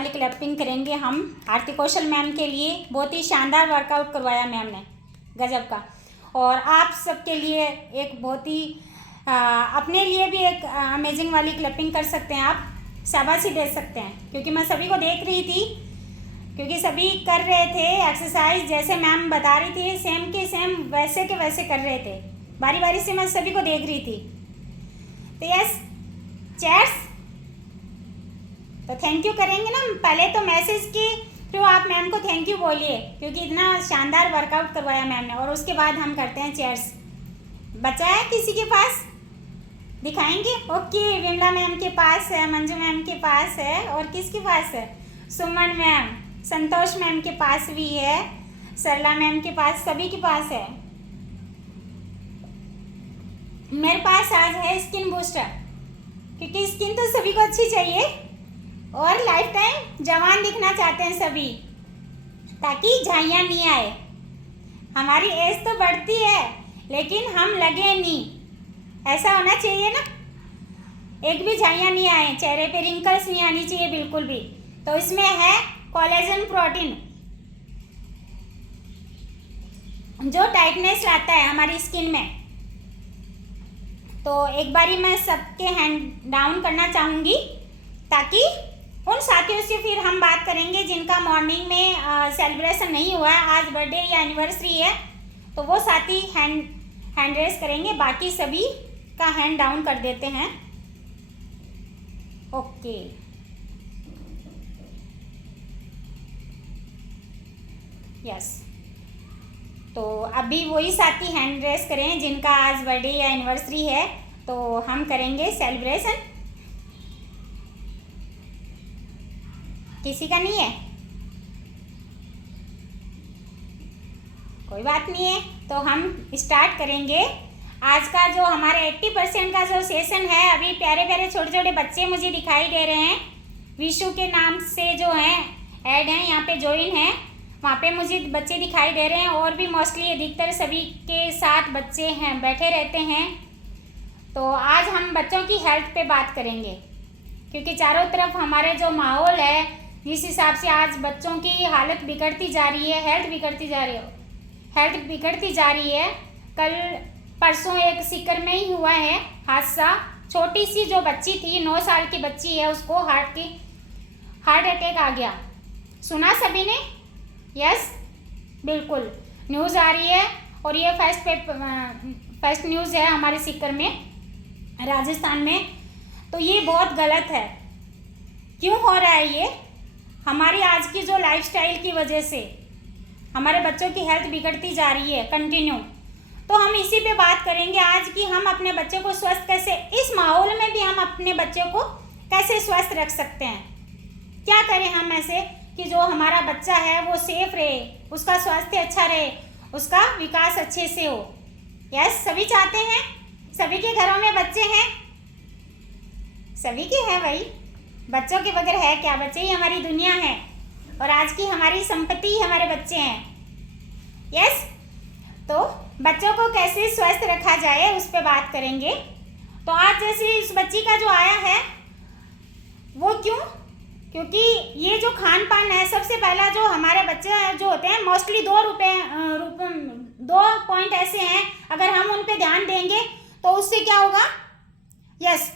वाली क्लैपिंग करेंगे हम आरती कौशल मैम के लिए। बहुत ही शानदार वर्कआउट करवाया मैम ने, गजब का। और आप सबके लिए एक बहुत ही अपने लिए भी एक अमेजिंग वाली क्लैपिंग कर सकते हैं, आप शाबाशी दे सकते हैं। क्योंकि मैं सभी को देख रही थी, क्योंकि सभी कर रहे थे एक्सरसाइज जैसे मैम बता रही थी, सेम के सेम वैसे के वैसे कर रहे थे। बारी बारी से मैं सभी को देख रही थी। तो यस, चेयर्स। तो थैंक यू करेंगे ना। पहले तो मैसेज के थ्रू आप मैम को थैंक यू बोलिए, क्योंकि इतना शानदार वर्कआउट करवाया मैम ने। और उसके बाद हम करते हैं चेयर्स। बचा है किसी के पास? दिखाएंगे? ओके, विमला मैम के पास है, मंजू मैम के पास है, और किसके पास है? सुमन मैम, संतोष मैम के पास भी है, सरला मैम के पास, सभी के पास है। मेरे पास आज है स्किन बूस्टर, क्योंकि स्किन तो सभी को अच्छी चाहिए और लाइफ टाइम जवान दिखना चाहते हैं सभी, ताकि झाइयाँ नहीं आए। हमारी एज तो बढ़ती है लेकिन हम लगे नहीं, ऐसा होना चाहिए ना। एक भी झाइयाँ नहीं आए, चेहरे पे रिंकल्स नहीं आनी चाहिए बिल्कुल भी। तो इसमें है कोलेजन प्रोटीन, जो टाइटनेस लाता है हमारी स्किन में। तो एक बारी मैं सबके हैंड डाउन करना चाहूँगी, ताकि उन साथियों से फिर हम बात करेंगे जिनका मॉर्निंग में सेलिब्रेशन नहीं हुआ है, आज बर्थडे या एनिवर्सरी है, तो वो साथी हैंड रेस करेंगे। बाकी सभी का हैंड डाउन कर देते हैं। Okay, yes. तो अभी वही साथी हैंड रेस करें जिनका आज बर्थडे या एनिवर्सरी है, तो हम करेंगे सेलिब्रेशन। किसी का नहीं है? कोई बात नहीं है, तो हम स्टार्ट करेंगे आज का जो हमारे 80% का जो सेशन है। अभी प्यारे प्यारे छोटे छोटे बच्चे मुझे दिखाई दे रहे हैं, विशु के नाम से जो हैं ऐड हैं, यहाँ पे ज्वाइन हैं, वहाँ पे मुझे बच्चे दिखाई दे रहे हैं। और भी मोस्टली अधिकतर सभी के साथ बच्चे हैं, बैठे रहते हैं। तो आज हम बच्चों की हेल्थ पे बात करेंगे, क्योंकि चारों तरफ हमारे जो माहौल है, जिस हिसाब से आज बच्चों की हालत बिगड़ती जा रही है, हेल्थ बिगड़ती जा रही है। कल परसों एक सीकर में ही हुआ है हादसा। छोटी सी जो बच्ची थी, 9 साल की बच्ची है, उसको हार्ट अटैक आ गया। सुना सभी ने? यस, बिल्कुल न्यूज़ आ रही है। और ये फर्स्ट न्यूज़ है हमारे सीकर में, राजस्थान में। तो ये बहुत गलत है। क्यों हो रहा है ये? हमारी आज की जो लाइफस्टाइल की वजह से हमारे बच्चों की हेल्थ बिगड़ती जा रही है कंटिन्यू। तो हम इसी पे बात करेंगे आज कि हम अपने बच्चों को स्वस्थ कैसे, इस माहौल में भी हम अपने बच्चों को कैसे स्वस्थ रख सकते हैं। क्या करें हम ऐसे कि जो हमारा बच्चा है वो सेफ रहे, उसका स्वास्थ्य अच्छा रहे, उसका विकास अच्छे से हो। यस, सभी चाहते हैं, सभी के घरों में बच्चे हैं, सभी के हैं भाई। बच्चों के बगैर है क्या? बच्चे ही हमारी दुनिया है, और आज की हमारी संपत्ति हमारे बच्चे हैं। यस, तो बच्चों को कैसे स्वस्थ रखा जाए उस पर बात करेंगे। तो आज जैसे इस बच्ची का जो आया है वो क्यों? क्योंकि ये जो खान पान है, सबसे पहला जो हमारे बच्चे जो होते हैं, मोस्टली 2 पॉइंट ऐसे हैं, अगर हम उन पे ध्यान देंगे तो उससे क्या होगा? यस,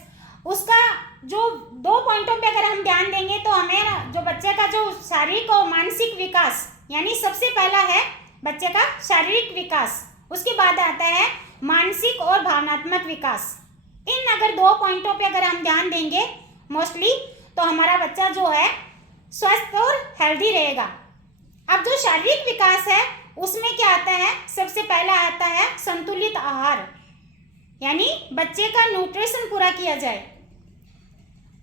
उसका जो 2 पॉइंटों पे अगर हम ध्यान देंगे तो हमें जो बच्चे का जो शारीरिक और मानसिक विकास, यानी सबसे पहला है बच्चे का शारीरिक विकास, उसके बाद आता है मानसिक और भावनात्मक विकास। इन अगर 2 पॉइंटों पे अगर हम ध्यान देंगे मोस्टली, तो हमारा बच्चा जो है स्वस्थ और हेल्दी रहेगा। अब जो शारीरिक विकास है उसमें क्या आता है? सबसे पहला आता है संतुलित आहार, यानी बच्चे का न्यूट्रिशन पूरा किया जाए,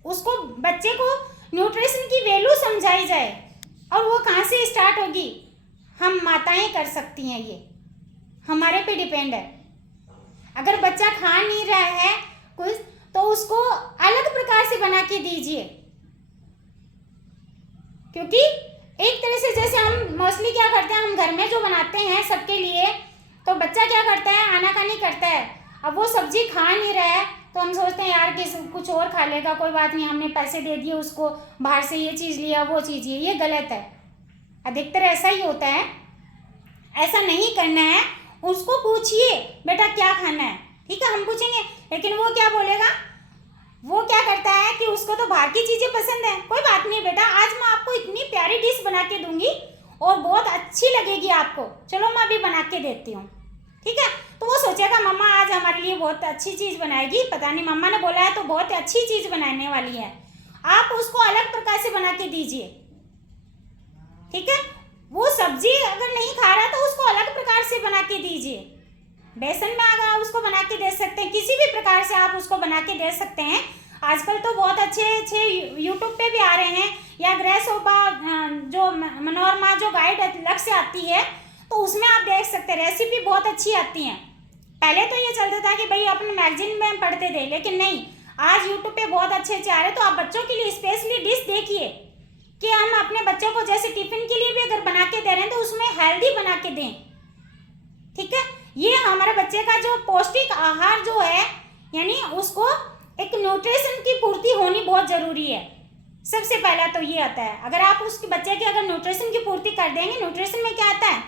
उसको बच्चे को न्यूट्रिशन की वैल्यू समझाई जाए। और वो कहाँ से स्टार्ट होगी? हम माताएं कर सकती हैं, ये हमारे पे डिपेंड है। अगर बच्चा खा नहीं रहा है कुछ, तो उसको अलग प्रकार से बना के दीजिए, क्योंकि एक तरह से जैसे हम मोस्टली क्या करते हैं, हम घर में जो बनाते हैं सबके लिए, तो बच्चा क्या करता है, आनाकानी करता है। अब वो सब्जी खा नहीं रहा है, तो हम सोचते हैं यार कि कुछ और खा लेगा, कोई बात नहीं, हमने पैसे दे दिए उसको, बाहर से ये चीज़ लिया वो चीज़ लिया। ये गलत है, अधिकतर ऐसा ही होता है। ऐसा नहीं करना है। उसको पूछिए बेटा क्या खाना है, ठीक है, हम पूछेंगे, लेकिन वो क्या बोलेगा, वो क्या करता है कि उसको तो बाहर की चीज़ें पसंद है। कोई बात नहीं बेटा, आज मैं आपको इतनी प्यारी डिश बना के दूंगी और बहुत अच्छी लगेगी आपको, चलो मैं अभी बना के देती हूँ, ठीक है। तो वो सोचेगा मम्मा आज हमारे लिए बहुत अच्छी चीज़ बनाएगी, पता नहीं मम्मा ने बोला है तो बहुत अच्छी चीज़ बनाने वाली है। आप उसको अलग प्रकार से बना के दीजिए, ठीक है। वो सब्जी अगर नहीं खा रहा तो उसको अलग प्रकार से बना के दीजिए। बेसन में अगर आप उसको बना के दे सकते हैं, किसी भी प्रकार से आप उसको बना के दे सकते हैं। आजकल तो बहुत अच्छे अच्छे यूट्यूब पे भी आ रहे हैं, या गृहशोभा जो मनोरमा जो गाइड अलग से आती है, तो उसमें आप देख सकते हैं, रेसिपी बहुत अच्छी आती हैं। पहले तो ये चलता था कि भाई अपने मैगजीन में पढ़ते थे, लेकिन नहीं, आज यूट्यूब पे बहुत अच्छे अच्छे आ रहे हैं। तो आप बच्चों के लिए स्पेशली डिश देखिए कि हम अपने बच्चों को जैसे टिफिन के लिए भी अगर बना के दे रहे हैं तो उसमें हेल्दी बना के दें, ठीक है। ये हमारे बच्चे का जो पौष्टिक आहार जो है, यानी उसको एक न्यूट्रिशन की पूर्ति होनी बहुत ज़रूरी है। सबसे पहला तो ये आता है, अगर आप उसके बच्चे की अगर न्यूट्रिशन की पूर्ति कर देंगे, न्यूट्रिशन में क्या आता है,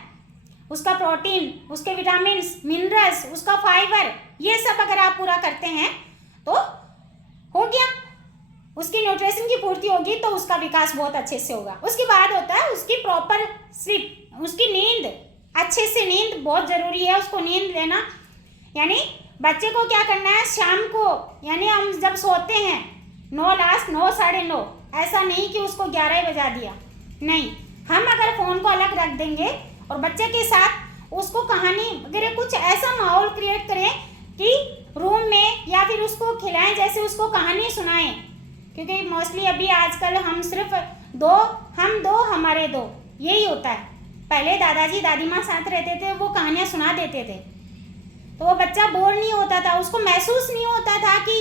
उसका प्रोटीन, उसके विटामिन्स, मिनरल्स, उसका फाइबर, ये सब अगर आप पूरा करते हैं तो हो गया, उसकी न्यूट्रिशन की पूर्ति होगी तो उसका विकास बहुत अच्छे से होगा। उसके बाद होता है उसकी प्रॉपर स्लीप, उसकी नींद, अच्छे से नींद बहुत ज़रूरी है, उसको नींद लेना। यानी बच्चे को क्या करना है, शाम को, यानी हम जब सोते हैं 9 लास्ट 9 साढ़े 9, ऐसा नहीं कि उसको 11 बजा दिया, नहीं, हम अगर फ़ोन को अलग रख देंगे और बच्चे के साथ उसको कहानी वगैरह कुछ ऐसा माहौल क्रिएट करें कि रूम में, या फिर उसको खिलाएं, जैसे उसको कहानी सुनाएं, क्योंकि मोस्टली अभी आजकल हम सिर्फ हम दो हमारे दो, यही होता है। पहले दादाजी दादी माँ साथ रहते थे, वो कहानियाँ सुना देते थे, तो वो बच्चा बोर नहीं होता था, उसको महसूस नहीं होता था कि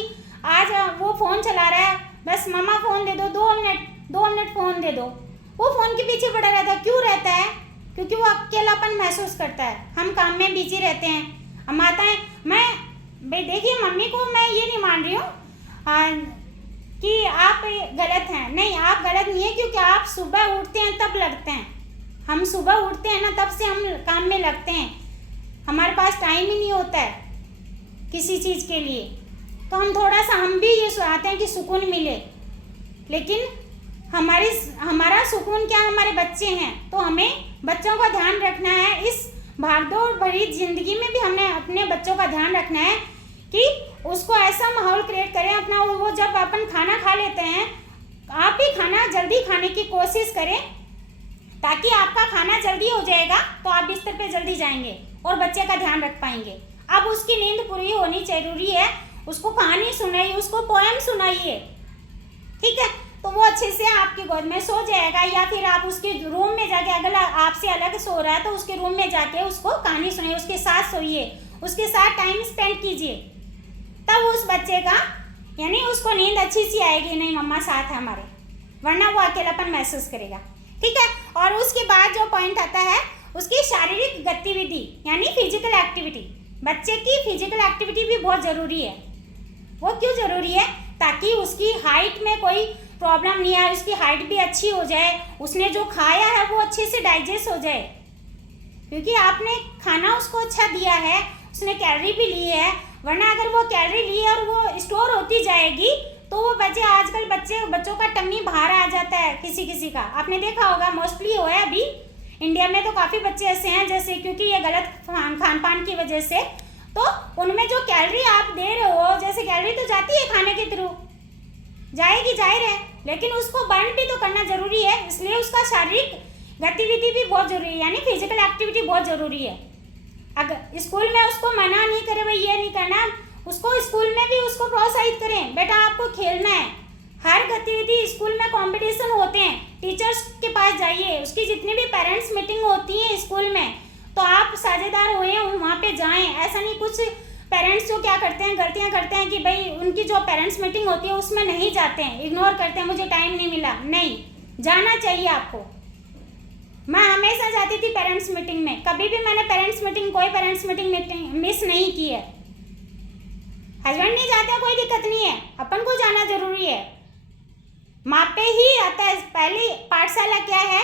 आज वो फ़ोन चला रहा है, बस मम्मा फ़ोन दे दो, 2 मिनट फ़ोन दे दो। वो फ़ोन के पीछे पड़ा रहता है, क्यों रहता है, क्योंकि वो अकेलापन महसूस करता है। हम काम में बिजी रहते हैं, हम माताएं, मैं भाई देखिए मम्मी को मैं ये नहीं मान रही हूँ कि आप गलत हैं, नहीं, आप गलत नहीं है, क्योंकि आप सुबह उठते हैं तब लगते हैं, हम सुबह उठते हैं ना तब से हम काम में लगते हैं, हमारे पास टाइम ही नहीं होता है किसी चीज़ के लिए। तो हम थोड़ा सा, हम भी ये चाहते हैं कि सुकून मिले, लेकिन हमारा सुकून क्या, हमारे बच्चे हैं, तो हमें बच्चों का ध्यान रखना है। इस भागदौड़ भरी जिंदगी में भी हमने अपने बच्चों का ध्यान रखना है कि उसको ऐसा माहौल क्रिएट करें अपना, वो जब अपन खाना खा लेते हैं, आप भी खाना जल्दी खाने की कोशिश करें, ताकि आपका खाना जल्दी हो जाएगा तो आप बिस्तर पे जल्दी जाएंगे और बच्चे का ध्यान रख पाएंगे। अब उसकी नींद पूरी होनी जरूरी है, उसको कहानी सुनाइए, उसको पोएम सुनाइए, ठीक है, तो वो अच्छे से आपकी गोद में सो जाएगा। या फिर आप उसके रूम में जाके, अगर आपसे अलग सो रहा है तो उसके रूम में जाके उसको कहानी सुनाइए, उसके साथ सोइए, उसके साथ टाइम स्पेंड कीजिए, तब उस बच्चे का, यानी उसको नींद अच्छी सी आएगी, नहीं मम्मा साथ है हमारे, वरना वो अकेलापन महसूस करेगा, ठीक है। और उसके बाद जो पॉइंट आता है उसकी शारीरिक गतिविधि, यानी फिजिकल एक्टिविटी। बच्चे की फिजिकल एक्टिविटी भी बहुत ज़रूरी है। वो क्यों ज़रूरी है, ताकि उसकी हाइट में कोई प्रॉब्लम नहीं आए, उसकी हाइट भी अच्छी हो जाए, उसने जो खाया है वो अच्छे से डाइजेस्ट हो जाए, क्योंकि आपने खाना उसको अच्छा दिया है, उसने कैलोरी भी ली है, वरना अगर वो कैलोरी ली है और वो स्टोर होती जाएगी तो वो आजकल बच्चों का टम्मी बाहर आ जाता है, किसी का आपने देखा होगा, मोस्टली हो है अभी इंडिया में, तो काफ़ी बच्चे ऐसे हैं जैसे, क्योंकि ये गलत खान पान की वजह से, तो उनमें जो कैलोरी आप दे रहे हो, जैसे कैलोरी तो जाती है खाने के थ्रू, जाएगी जाहिर है, लेकिन उसको बर्न भी तो करना जरूरी है, इसलिए उसका शारीरिक गतिविधि भी बहुत जरूरी है, यानी फिजिकल एक्टिविटी बहुत जरूरी है। अगर स्कूल में उसको मना नहीं करे भाई ये नहीं करना, उसको स्कूल में भी उसको प्रोत्साहित करें, बेटा आपको खेलना है, हर गतिविधि, स्कूल में कंपटीशन होते हैं, टीचर्स के पास जाइए, उसकी जितनी भी पेरेंट्स मीटिंग होती है स्कूल में, तो आप साझेदार हुए वहाँ पे जाएं। ऐसा नहीं, कुछ पेरेंट्स जो क्या करते हैं, गलतियाँ करते हैं कि भाई उनकी जो पेरेंट्स मीटिंग होती है उसमें नहीं जाते हैं, इग्नोर करते हैं, मुझे टाइम नहीं मिला, नहीं, जाना चाहिए आपको। मैं हमेशा जाती थी पेरेंट्स मीटिंग में, कभी भी मैंने पेरेंट्स मीटिंग, कोई पेरेंट्स मीटिंग मिस नहीं की है, हस्बैंड नहीं जाता कोई दिक्कत नहीं है, अपन को जाना जरूरी है। माँ पे ही आता है। पहली पाठशाला क्या है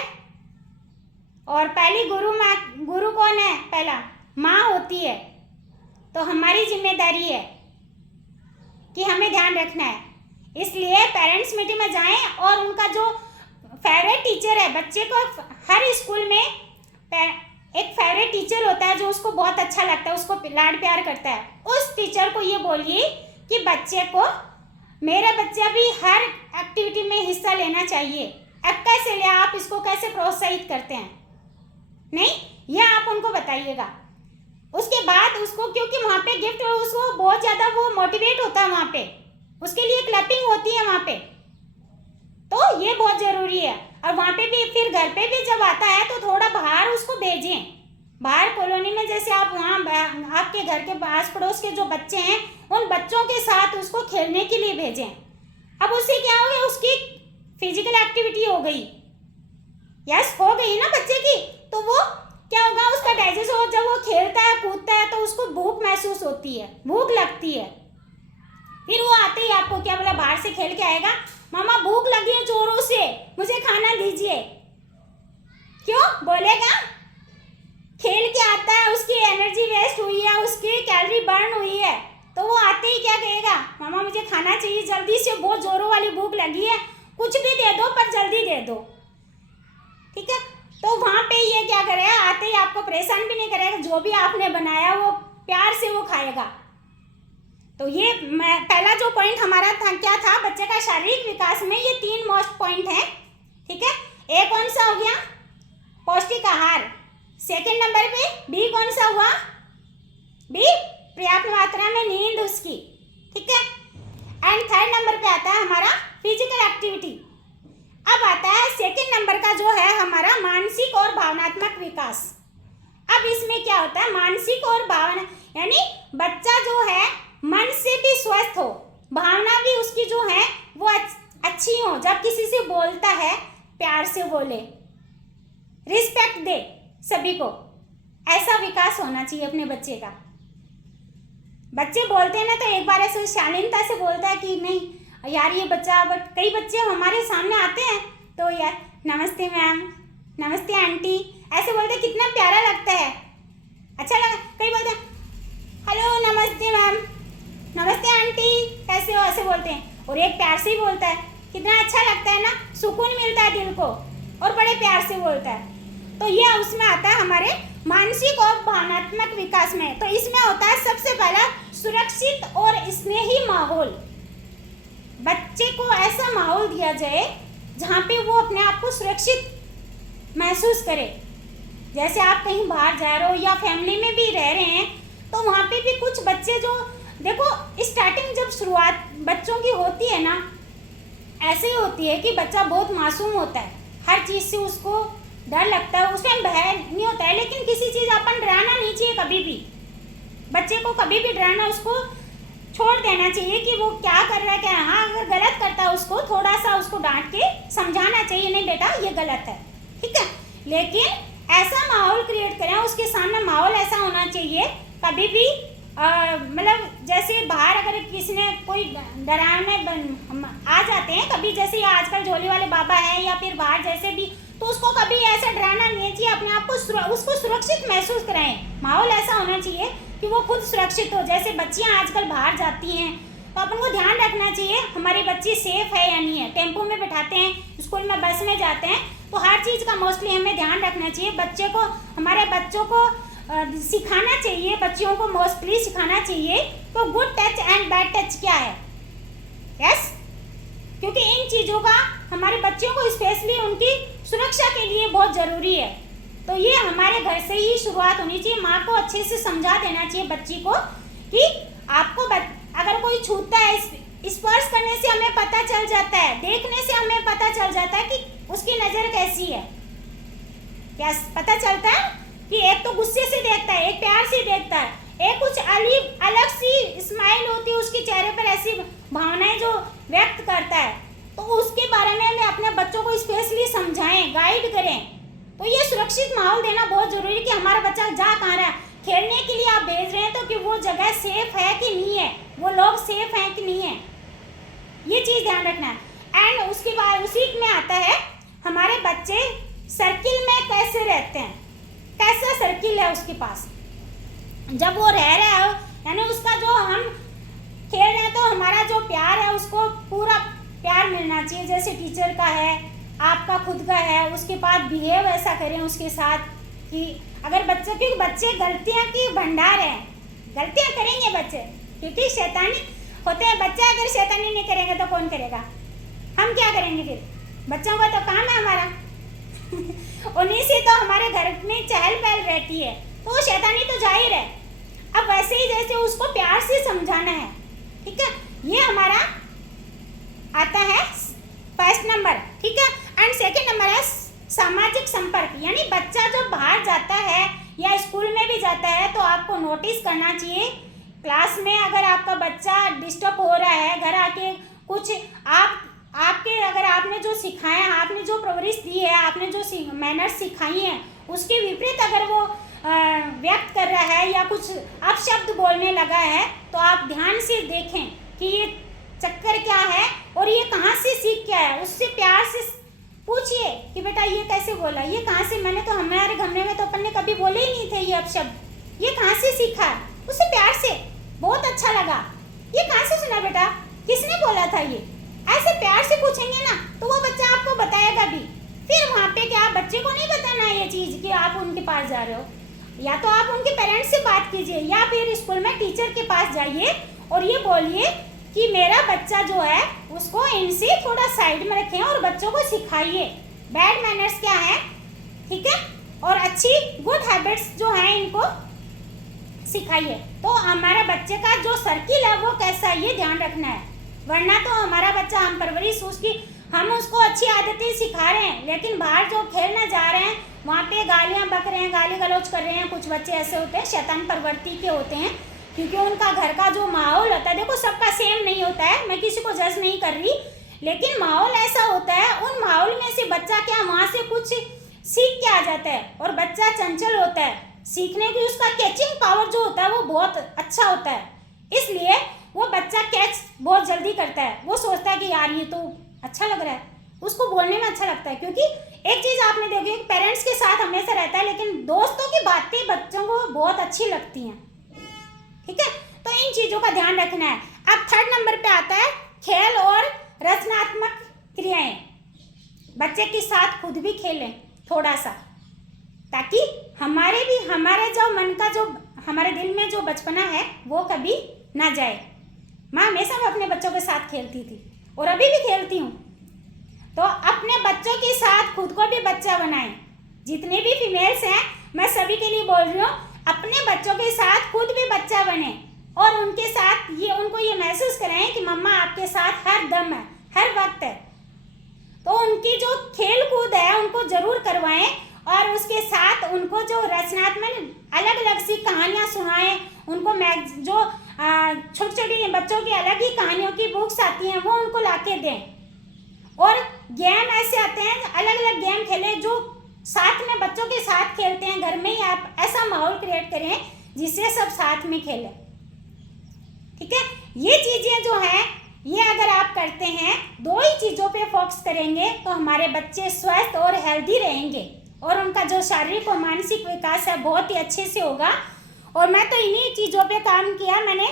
और पहली गुरु कौन है? पहला माँ होती है। तो हमारी जिम्मेदारी है कि हमें ध्यान रखना है। इसलिए पेरेंट्स मीटिंग में जाएं और उनका जो फेवरेट टीचर है, बच्चे को हर स्कूल में एक फेवरेट टीचर होता है जो उसको बहुत अच्छा लगता है, उसको लाड प्यार करता है। उस टीचर को ये बोलिए कि बच्चे को, मेरा बच्चा भी हर एक्टिविटी में हिस्सा लेना चाहिए। अब कैसे ले, आप इसको कैसे प्रोत्साहित करते हैं? नहीं, यह आप उनको बताइएगा। उसके बाद उसको, क्योंकि वहाँ पे गिफ्ट, उसको बहुत ज़्यादा वो मोटिवेट होता है, वहाँ पे उसके लिए क्लैपिंग होती है वहाँ पे, तो ये बहुत ज़रूरी है। और वहाँ पे भी फिर घर पे भी जब आता है तो थोड़ा बाहर उसको भेजें। बाहर कॉलोनी में जैसे आप वहाँ आपके घर के आस पड़ोस के जो बच्चे हैं उन बच्चों के साथ उसको खेलने के लिए भेजें। अब उससे क्या हो गया, उसकी फिजिकल एक्टिविटी हो गई, यस हो गई ना बच्चे की, तो वो क्या होगा, उसका डाइजेस्ट हो। जब वो खेलता है कूदता है तो उसको भूख महसूस होती है, भूख लगती है। फिर वो आते ही आपको क्या बोला, बाहर से खेल के आएगा, मामा भूख लगी है जोरों से, मुझे खाना दीजिए। क्यों बोलेगा? खेल के आता है, उसकी एनर्जी वेस्ट हुई है, उसकी कैलोरी बर्न हुई है, तो वो आते ही क्या कहेगा, मामा मुझे खाना चाहिए जल्दी से, बहुत जोरों वाली भूख लगी है, कुछ भी दे दो पर जल्दी दे दो। ठीक है, तो वहाँ पे ये क्या करेगा, आते ही आपको परेशान भी नहीं करेगा, जो भी आपने बनाया वो प्यार से वो खाएगा। तो ये पहला जो पॉइंट हमारा था, क्या था, बच्चे का शारीरिक विकास में ये 3 मोस्ट पॉइंट हैं। ठीक है, ए कौन सा हो गया, पौष्टिक आहार। सेकंड नंबर पे बी कौन सा हुआ, बी पर्याप्त मात्रा में नींद उसकी। ठीक है, एंड थर्ड नंबर पे आता है हमारा फिजिकल एक्टिविटी। अब आता है सेकंड नंबर का जो है हमारा मानसिक और भावनात्मक विकास। अब इसमें क्या होता है, मानसिक और भावना, यानी बच्चा जो है मन से भी स्वस्थ हो, भावना भी उसकी जो है वो अच्छी हो, जब किसी से बोलता है प्यार से बोले, रिस्पेक्ट दे सभी को, ऐसा विकास होना चाहिए अपने बच्चे का। बच्चे बोलते हैं ना तो एक बार ऐसे शालीनता से बोलता है कि नहीं यार ये बच्चा, बट कई बच्चे हमारे सामने आते हैं तो यार नमस्ते मैम, नमस्ते आंटी, ऐसे बोलते हैं, कितना प्यारा लगता है, अच्छा लगा। कई बोलते हैं हेलो नमस्ते मैम, नमस्ते आंटी, कैसे हो, ऐसे बोलते हैं, और एक प्यार से ही बोलता है, कितना अच्छा लगता है ना, सुकून मिलता है दिल को, और बड़े प्यार से बोलता है। तो ये उसमें आता है हमारे मानसिक और भावनात्मक विकास में। तो इसमें होता है सबसे पहला सुरक्षित और स्नेही माहौल। बच्चे को ऐसा माहौल दिया जाए जहाँ पे वो अपने आप को सुरक्षित महसूस करे। जैसे आप कहीं बाहर जा रहे हो या फैमिली में भी रह रहे हैं तो वहाँ पे भी कुछ बच्चे जो, देखो स्टार्टिंग जब शुरुआत बच्चों की होती है ना, ऐसे ही होती है कि बच्चा बहुत मासूम होता है, हर चीज़ से उसको डर लगता है, उस टाइम भय नहीं होता है, लेकिन किसी चीज़ अपन डराना नहीं चाहिए कभी भी। बच्चे को कभी भी डराना, उसको छोड़ देना चाहिए कि वो क्या कर रहा है, क्या, हाँ अगर गलत करता है उसको थोड़ा सा उसको डांट के समझाना चाहिए, नहीं बेटा ये गलत है, ठीक है। लेकिन ऐसा माहौल क्रिएट करें, उसके सामने माहौल ऐसा होना चाहिए, कभी भी मतलब जैसे बाहर अगर किसी ने कोई डराने आ जाते हैं कभी, जैसे आजकल झोली वाले बाबा हैं या फिर बाहर जैसे भी, तो उसको कभी ऐसा डराना नहीं चाहिए, अपने आप को उसको सुरक्षित महसूस कराएं। माहौल ऐसा होना चाहिए कि वो खुद सुरक्षित हो। जैसे बच्चियां आजकल बाहर जाती हैं तो अपन को ध्यान रखना चाहिए हमारी बच्ची सेफ है या नहीं है। टेम्पो में बैठाते हैं, स्कूल में बस में जाते हैं, तो हर चीज़ का मोस्टली हमें ध्यान रखना चाहिए। बच्चे को, हमारे बच्चों को सिखाना चाहिए, बच्चियों को मोस्टली सिखाना चाहिए तो good touch and bad touch क्या है, यस, क्योंकि इन चीज़ों का हमारे बच्चों को स्पेशली उनकी सुरक्षा के लिए बहुत ज़रूरी है। तो ये हमारे घर से ही शुरुआत होनी चाहिए। माँ को अच्छे से समझा देना चाहिए बच्ची को कि आपको अगर कोई छूता है, स्पर्श करने से हमें पता चल जाता है, देखने से हमें पता चल जाता है कि उसकी नज़र कैसी है, क्या पता चलता है कि एक तो गुस्से से देखता है, एक प्यार से देखता है, एक कुछ अलग सी स्माइल होती है उसके चेहरे पर, ऐसी भावनाएं जो व्यक्त करता है। तो उसके बारे में हमें अपने बच्चों को स्पेशली समझाएं, गाइड करें। तो ये सुरक्षित माहौल देना बहुत ज़रूरी है कि हमारा बच्चा जा कहाँ रहा है, खेलने के लिए आप भेज रहे हैं तो कि वो जगह सेफ है कि नहीं है, वो लोग सेफ हैं कि नहीं है, ये चीज़ ध्यान रखना है। एंड उसके बाद उसी में आता है हमारे बच्चे सर्किल में कैसे रहते हैं, कैसा सर्किल है उसके पास जब वो रह रहा है, यानी उसका जो हम खेल रहे हैं तो हमारा जो प्यार है उसको पूरा प्यार मिलना चाहिए, जैसे टीचर का है, आपका खुद का है। उसके बाद बिहेव ऐसा करें उसके साथ कि अगर बच्चे, क्योंकि बच्चे गलतियां की भंडार है, गलतियां करेंगे बच्चे, क्योंकि शैतानी होते हैं बच्चे। अगर शैतानी नहीं करेंगे तो कौन करेगा, हम क्या करेंगे फिर, बच्चों का तो काम है हमारा उन्हीं से तो हमारे घर में चहल पहल रहती है, तो वो शैतानी तो जाहिर है। अब वैसे ही जैसे उसको प्यार से समझाना है, ठीक है, ये हमारा आता है फर्स्ट नंबर, ठीक है। एंड सेकंड नंबर है सामाजिक संपर्क, यानी बच्चा जब बाहर जाता है या स्कूल में भी जाता है तो आपको नोटिस करना चाहिए क्लास में अगर आपका बच्चा डिस्टर्ब हो रहा है, घर आके कुछ आपके अगर आपने जो सिखाया, आपने जो परवरिश दी है, आपने जो मैनर्स सिखाई हैं उसके विपरीत अगर वो व्यक्त कर रहा है या कुछ अपशब्द बोलने लगा है, तो आप ध्यान से देखें कि ये चक्कर क्या है और ये कहाँ से सीख क्या है। उससे प्यार से पूछिए कि बेटा ये कैसे बोला, ये कहाँ से, मैंने तो हमारे घर में तो अपन ने कभी बोले ही नहीं थे ये अपशब्द, ये कहाँ से सीखा है। उससे प्यार से, बहुत अच्छा लगा, ये कहाँ से सुना बेटा, किसने बोला था, ये ऐसे प्यार से पूछेंगे ना तो वो बच्चा आपको बताएगा भी। फिर वहाँ पे क्या बच्चे को नहीं बताना है ये चीज़ कि आप उनके पास जा रहे हो, या तो आप उनके पेरेंट्स से बात कीजिए या फिर स्कूल में टीचर के पास जाइए और ये बोलिए कि मेरा बच्चा जो है उसको इनसे थोड़ा साइड में रखें और बच्चों को सिखाइए बैड मैनर्स क्या है, ठीक है, और अच्छी गुड हैबिट्स जो हैं इनको सिखाइए। तो हमारा बच्चे का जो सर्किल है वो कैसा है ये ध्यान रखना है, वरना तो हमारा बच्चा, हम परवरिश उसकी, हम उसको अच्छी आदतें सिखा रहे हैं लेकिन बाहर जो खेलने जा रहे हैं वहाँ पे गालियाँ बक रहे हैं, गाली गलौज कर रहे हैं। कुछ बच्चे ऐसे होते हैं शैतान प्रवृत्ति के होते हैं, क्योंकि उनका घर का जो माहौल होता है, देखो सबका सेम नहीं होता है, मैं किसी को जज नहीं कर रही, लेकिन माहौल ऐसा होता है, उन माहौल में से बच्चा क्या वहाँ से कुछ सीख के आ जाता है। और बच्चा चंचल होता है, सीखने की उसका कैचिंग पावर जो होता है वो बहुत अच्छा होता है, इसलिए वो बच्चा कैच बहुत जल्दी करता है। वो सोचता है कि यार ये तो अच्छा लग रहा है, उसको बोलने में अच्छा लगता है। क्योंकि एक चीज़ आपने देखी कि पेरेंट्स के साथ हमेशा रहता है लेकिन दोस्तों की बातें बच्चों को बहुत अच्छी लगती हैं, ठीक है, तो इन चीज़ों का ध्यान रखना है। अब थर्ड नंबर पे आता है खेल और रचनात्मक क्रियाएं। बच्चे के साथ खुद भी खेलें थोड़ा सा, ताकि हमारे जो मन का, जो हमारे दिल में जो बचपना है वो कभी ना जाए। मैं हमेशा अपने बच्चों के साथ खेलती थी और अभी भी खेलती हूँ। तो अपने बच्चों के साथ खुद को भी बच्चा बनाएं। जितने भी फीमेल्स हैं मैं सभी के लिए बोल रही हूँ, अपने बच्चों के साथ खुद भी बच्चा बने और उनके साथ उनको ये महसूस कराएं कि मम्मा आपके साथ हर दम है, हर वक्त है। तो उनकी जो खेल कूद है उनको जरूर करवाएं और उसके साथ उनको जो रचनात्मक अलग अलग सी कहानियाँ सुनाएं। उनको जो छोटी छोटी बच्चों की अलग ही कहानियों की बुक्स आती हैं वो उनको लाके दें। और गेम ऐसे आते हैं, अलग अलग गेम खेलें जो साथ में बच्चों के साथ खेलते हैं। घर में ही आप ऐसा माहौल क्रिएट करें जिससे सब साथ में खेलें, ठीक है। ये चीज़ें जो हैं ये अगर आप करते हैं, दो ही चीज़ों पे फोकस करेंगे तो हमारे बच्चे स्वस्थ और हेल्दी रहेंगे और उनका जो शारीरिक और मानसिक विकास है बहुत ही अच्छे से होगा। और मैं तो इन्हीं चीज़ों पे काम किया मैंने,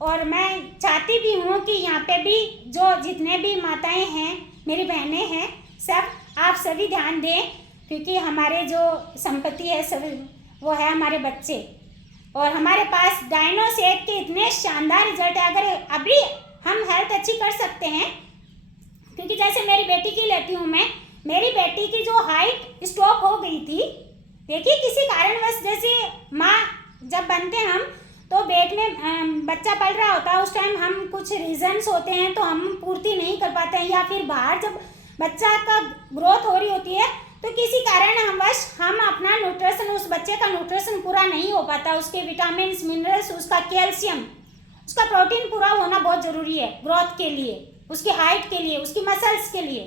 और मैं चाहती भी हूँ कि यहाँ पे भी जो जितने भी माताएं हैं, मेरी बहनें हैं, सब आप सभी ध्यान दें, क्योंकि हमारे जो संपत्ति है सब वो है हमारे बच्चे। और हमारे पास डायनोसेट के इतने शानदार रिजल्ट है। अगर अभी हम हेल्थ अच्छी कर सकते हैं, क्योंकि जैसे मेरी बेटी की लेती हूँ मैं, मेरी बेटी की जो हाइट स्टॉप हो गई थी, देखिए किसी कारणवश, जैसे माँ जब बनते हम तो पेट में बच्चा पल रहा होता है, उस टाइम हम कुछ रीजंस होते हैं तो हम पूर्ति नहीं कर पाते हैं, या फिर बाहर जब बच्चा का ग्रोथ हो रही होती है तो किसी कारण हम अपना न्यूट्रिशन, उस बच्चे का न्यूट्रिशन पूरा नहीं हो पाता, उसके विटामिन मिनरल्स, उसका कैल्शियम, उसका प्रोटीन पूरा होना बहुत ज़रूरी है ग्रोथ के लिए, उसकी हाइट के लिए, उसकी मसल्स के लिए,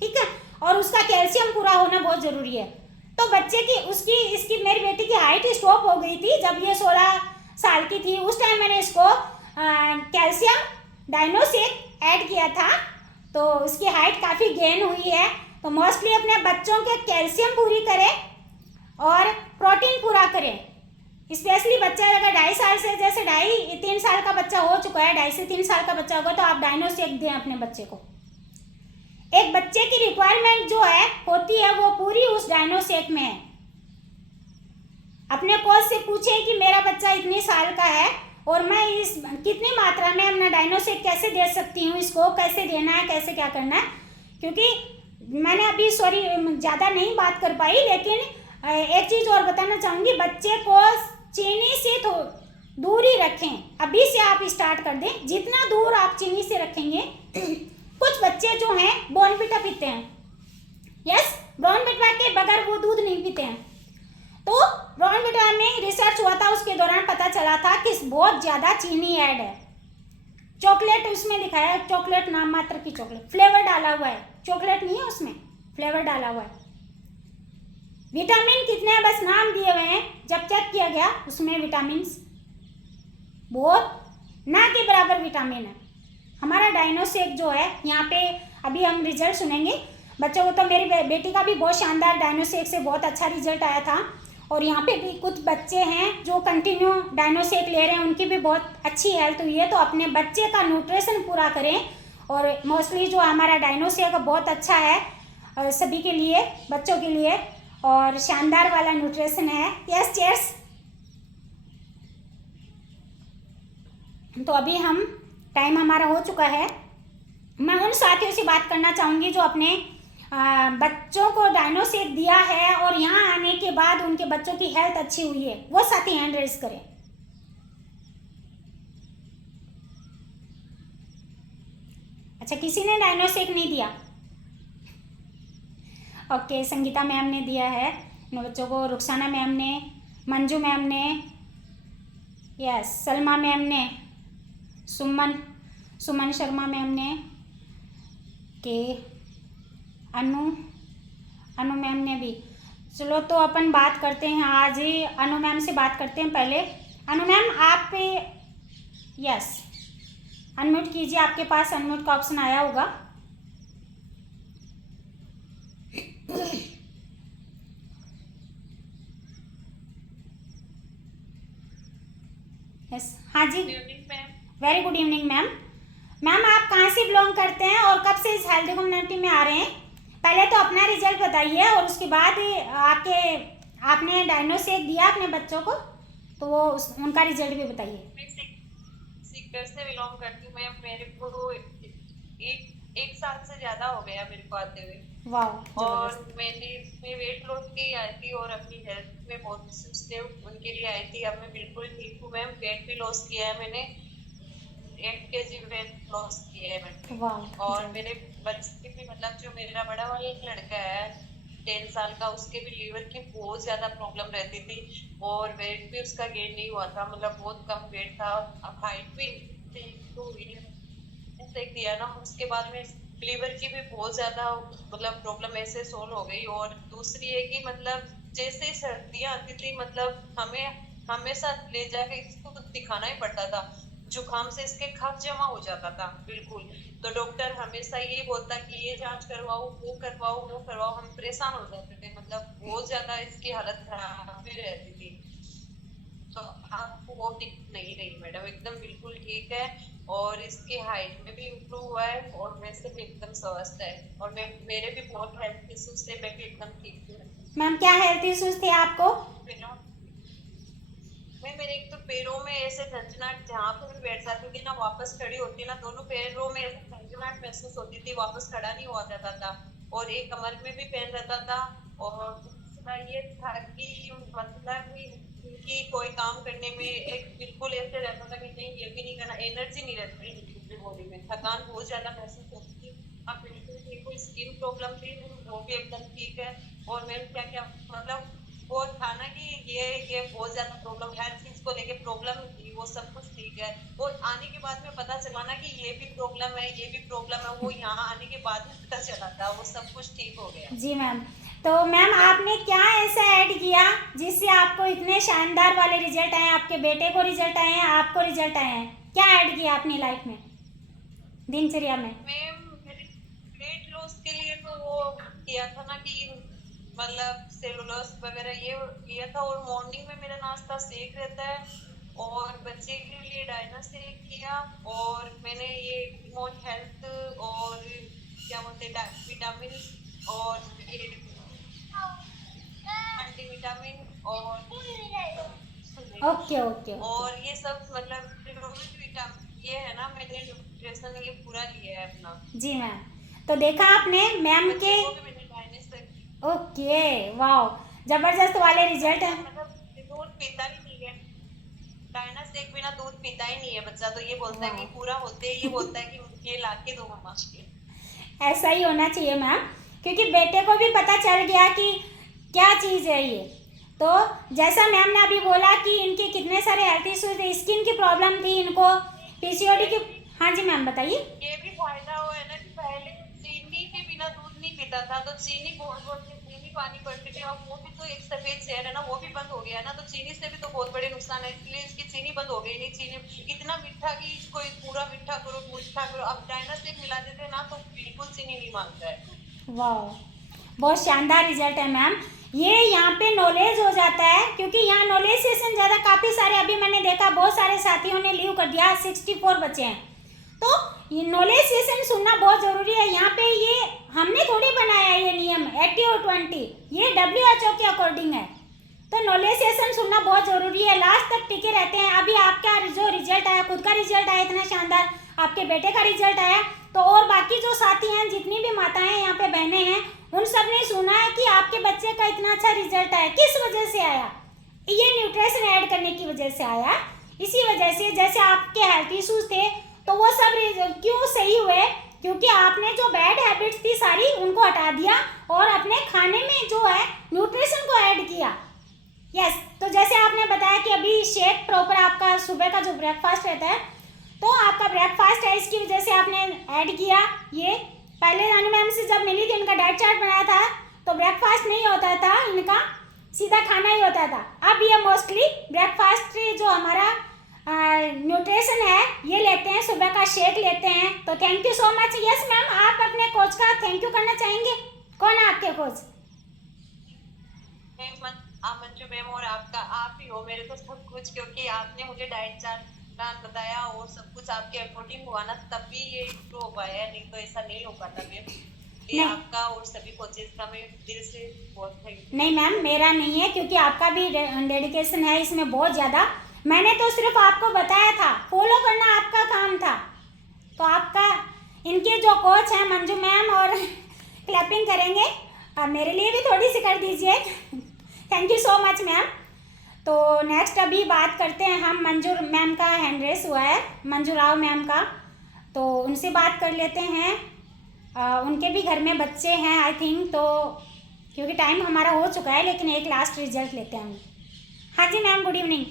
ठीक है, और उसका कैल्शियम पूरा होना बहुत ज़रूरी है। तो बच्चे की इसकी मेरी बेटी की हाइट स्टॉप हो गई थी जब ये 16 साल की थी। उस टाइम मैंने इसको कैल्शियम डाइनोसेक ऐड किया था, तो उसकी हाइट काफ़ी गेन हुई है। तो मोस्टली अपने बच्चों के कैल्शियम पूरी करें और प्रोटीन पूरा करें। स्पेशली बच्चा अगर 2.5 साल से, जैसे 2.5-3 साल का बच्चा हो चुका है, 2.5 से 3 साल का बच्चा होगा, तो आप डाइनोसेक दें अपने बच्चे को। एक बच्चे की रिक्वायरमेंट जो है होती है वो पूरी उस डाइनोसेक में है। अपने कोच से पूछें कि मेरा बच्चा इतने साल का है और मैं इस कितनी मात्रा में अपना डाइनोसेक कैसे दे सकती हूँ, इसको कैसे देना है, कैसे क्या करना है। क्योंकि मैंने अभी ज़्यादा नहीं बात कर पाई, लेकिन एक चीज़ और बताना चाहूँगी, बच्चे को चीनी से तो दूर ही रखें। अभी से आप स्टार्ट कर दें, जितना दूर आप चीनी से रखेंगे। कुछ बच्चे जो हैं बॉर्नविटा पीते हैं, यस, बॉर्नविटा के बगैर वो दूध नहीं पीते हैं। तो बॉर्नविटा में रिसर्च हुआ था, उसके दौरान पता चला था कि बहुत ज़्यादा चीनी ऐड है। चॉकलेट उसमें दिखाया है, चॉकलेट नाम मात्र की चॉकलेट, फ्लेवर डाला हुआ है, चॉकलेट नहीं है उसमें, फ्लेवर डाला हुआ है। विटामिन कितने हैं बस नाम दिए हुए हैं, जब चेक किया गया उसमें विटामिन बहुत ना के बराबर विटामिन है। हमारा डाइनोसेक जो है, यहाँ पे अभी हम रिजल्ट सुनेंगे बच्चों को। तो मेरी बेटी का भी बहुत शानदार डाइनोसेक से बहुत अच्छा रिजल्ट आया था। और यहाँ पे भी कुछ बच्चे हैं जो कंटिन्यू डाइनोसेक ले रहे हैं, उनकी भी बहुत अच्छी हेल्थ हुई है। तो अपने बच्चे का न्यूट्रिशन पूरा करें। और मोस्टली जो हमारा डाइनोसेक बहुत अच्छा है सभी के लिए, बच्चों के लिए, और शानदार वाला न्यूट्रिशन है। Yes, cheers. तो अभी हम टाइम हमारा हो चुका है। मैं उन साथियों से बात करना चाहूँगी जो अपने बच्चों को डाइनोसेक दिया है और यहाँ आने के बाद उनके बच्चों की हेल्थ अच्छी हुई है, वो साथी हैंड रेज करें। अच्छा, किसी ने डाइनोसेक नहीं दिया? ओके, संगीता मैम ने दिया है अपने बच्चों को, रुखसाना मैम ने, मंजू मैम ने, यस, सलमा मैम ने, सुमन शर्मा मैम ने, के अनु मैम ने भी। चलो तो अपन बात करते हैं, आज ही अनु मैम से बात करते हैं। पहले अनु मैम आप पे, यस, अनम्यूट कीजिए, आपके पास अनम्यूट का ऑप्शन आया होगा। यस, हाँ जी, very good evening ma'am. Ma'am आप कहाँ से बिलोंग करते हैं और कब से इस हेल्दी कम्युनिटी में आ रहे हैं? पहले तो अपना रिजल्ट बताइए और उसके बाद आपने डाइनोसेक दिया अपने बच्चों को, तो वो उनका रिजल्ट भी बताइए। मैं सीकर से बिलोंग करती हूँ। मैं मेरे को एक साल से ज्यादा हो गया मेरे को आते हुए। वाह। और मैं वेट लॉस के आई थी और अपनी हेल्थ में बहुत इश्यूज थे, उनके लिए आई थी। अब मैं बिल्कुल ठीक हूँ मैम। वेट भी लॉस किया है मैंने, 8 kg वेट लॉस किया है मैंने। और मेरे बच्चे भी, मतलब जो मेरा बड़ा वाला लड़का है 10 साल का, उसके भी लीवर की बहुत ज्यादा प्रॉब्लम रहती थी और वेट भी उसका गेन नहीं हुआ था, मतलब बहुत कम वेट था। अब हाइट भी तो दिया ना, उसके बाद में लीवर की भी बहुत ज्यादा मतलब प्रॉब्लम ऐसे सोल्व हो गई। और दूसरी है कि मतलब जैसे सर्दियाँ आती थी, मतलब हमें हमेशा ले जाके इसको दिखाना ही पड़ता था, जुकाम से इसके कफ जमा हो जाता था बिल्कुल। तो डॉक्टर हमेशा ये बोलता कि ये जांच करवाओ, वो करवाओ, वो करवाओ। हम परेशान हो जाते थे, मतलब बहुत ज्यादा इसकी हालत खराब भी रहती थी। तो आपको वो दिक्कत नहीं रही मैडम, एकदम बिल्कुल ठीक है। और इसकी हाइट में भी इम्प्रूव हुआ है और वैसे भी एकदम स्वस्थ है। और मेरे भी बहुत हेल्थ इश्यूज थे, मैं भी एकदम ठीक हूँ। मैम क्या हेल्थ इश्यूज थे आपको? मेरे एक तो पैरों में ऐसे झंझनाहट, जहाँ पे भी बैठ जाती थी ना, वापस खड़ी होती ना, दोनों पैरों में ऐसे झंझनाहट महसूस होती थी, वापस खड़ा नहीं हुआ जाता था। और एक कमर में भी पेन रहता था। और दूसरा ये था कि मतलब कि कोई काम करने में एक बिल्कुल ऐसे रहता था कि नहीं ये भी नहीं करना, एनर्जी नहीं रहती बॉडी में, थकान बहुत ज्यादा महसूस होती थी। अब बिल्कुल ठीक, कोई स्किन प्रॉब्लम थी वो भी एकदम ठीक है। और मैं क्या क्या मतलब वो था ना कि ये बहुत ज्यादा प्रॉब्लम, हर चीज को लेके प्रॉब्लम थी, वो सब कुछ ठीक है। और आने के बाद में पता चला ना कि ये भी प्रॉब्लम है, ये भी प्रॉब्लम है, वो यहाँ आने के बाद में पता चला था, वो सब कुछ ठीक हो गया। जी मैम। तो मैम आपने क्या ऐसा ऐड किया जिससे आपको इतने शानदार वाले रिजल्ट आए? आपके बेटे को रिजल्ट आए हैं, आपको रिजल्ट आए हैं? क्या ऐड किया अपनी लाइफ में, दिनचर्या में? मैम वेट लॉस के लिए तो वो किया था ना कि मतलब सेलुलोस वगैरह ये किया था, और मॉर्निंग में मेरा नाश्ता शेक रहता है, और बच्चे के लिए डायना शेक किया, और मैंने ये इमोन हेल्थ और क्या बोलते हैं विटामिन और ये मल्टीविटामिन ओके ओके ओके। और ये सब मतलब विटामिन ये है ना, मैंने न्यूट्रिशन ये पूरा लिया है अपना। जी मैम, तो देखा आपने मैम बच्चे के। को भी मैंने डायनेस तक ओके, वाओ, जबरदस्त वाले रिजल्ट है। मतलब दूध पीता ही नहीं है, डायना शेक बिना दूध पीता ही नहीं है बच्चा, तो ये बोलता है कि पूरा होते ही ये बोलता है कि ये लाके दो मम्मा। ऐसा ही होना चाहिए मैम, क्योंकि बेटे को भी पता चल गया कि क्या चीज़ है ये। तो जैसा मैम ने अभी बोला कि इनके कितने सारे हेल्थ इश्यूज थे, स्किन की प्रॉब्लम थी इनको, पीसीओडी की। हाँ जी मैम बताइए। ये भी फायदा हुआ है ना कि पहले चीनी के बिना दूध नहीं पीता था, तो चीनी बहुत बहुत चीनी पानी पड़ती थी, अब वो भी तो एक सफेद जहर है ना, वो भी बंद हो गया है ना, तो चीनी से भी तो बहुत बड़े नुकसान है, इसलिए इसकी चीनी बंद हो गई। नहीं चीनी इतना मीठा कि इसको पूरा मीठा करो, अब डायना शेक मिला देते ना तो बिल्कुल चीनी नहीं मांगता है। वाह, बहुत शानदार रिजल्ट है मैम। ये यहाँ पे नॉलेज हो जाता है, क्योंकि यहाँ नॉलेज सेशन ज़्यादा काफ़ी सारे अभी मैंने देखा बहुत सारे साथियों ने लीव कर दिया, 64 बच्चे हैं। तो ये नॉलेज सेशन सुनना बहुत ज़रूरी है। यहाँ पे ये हमने थोड़ी बनाया है ये नियम 80 और 20, ये WHO के अकॉर्डिंग है। तो नॉलेज सेशन सुनना बहुत ज़रूरी है, लास्ट तक टिके रहते हैं। अभी आपका जो रिजल्ट आया, खुद का रिजल्ट आया इतना शानदार, आपके बेटे का रिजल्ट आया, तो और बाकी जो साथी हैं, जितनी भी माताएं यहाँ पे बहनें हैं, उन सब ने सुना है कि आपके बच्चे का इतना अच्छा रिजल्ट आया। किस वजह से आया? ये न्यूट्रिशन ऐड करने की वजह से आया। इसी वजह से जैसे आपके हेल्थ इश्यूज थे तो वो सब क्यों सही हुए? क्योंकि आपने जो बैड हैबिट्स थी सारी उनको हटा दिया और अपने खाने में जो है न्यूट्रिशन को ऐड किया। यस, तो जैसे आपने बताया कि अभी शेक प्रॉपर आपका सुबह का जो ब्रेकफास्ट रहता है, तो आपका ब्रेकफास्ट है, इसकी वजह से आपने ऐड किया ये। पहले रानी मैम से जब मिली थी, उनका डाइट चार्ट बनाया था, तो ब्रेकफास्ट नहीं होता था इनका, सीधा खाना ही होता था। अब ये मोस्टली ब्रेकफास्ट जो हमारा न्यूट्रिशन है ये लेते हैं, सुबह का शेक लेते हैं। तो thank you so much. Yes ma'am, आप अपने कोच का थैंक यू करना चाहेंगे? कौन है आपके कोच? मंजू मैम, और आपका आप ही हो मेरे को सब कुछ, क्योंकि आपने मुझे डाइट चार्ट प्लान बताया और सब कुछ आपके अकॉर्डिंग हुआ ना, तब भी ये इम्प्रूव हो पाया, नहीं तो ऐसा नहीं हो पाता मैम। ये आपका और सभी कोचेस का मैं दिल से बहुत थैंक यू। नहीं मैम, मेरा नहीं है, क्योंकि आपका भी डेडिकेशन है इसमें बहुत ज़्यादा। मैंने तो सिर्फ आपको बताया था, फॉलो करना आपका काम था। तो आपका, इनके जो कोच हैं मंजू मैम, और क्लैपिंग करेंगे, और मेरे लिए भी थोड़ी सी कर दीजिए। Thank you so much ma'am. तो नेक्स्ट अभी बात करते हैं हम, मंजू मैम का हैंड रेस हुआ है, मंजू राव मैम का, तो उनसे बात कर लेते हैं। उनके भी घर में बच्चे हैं आई थिंक, तो क्योंकि टाइम हमारा हो चुका है, लेकिन एक लास्ट रिजल्ट लेते हैं हम। हाँ जी मैम, गुड इवनिंग।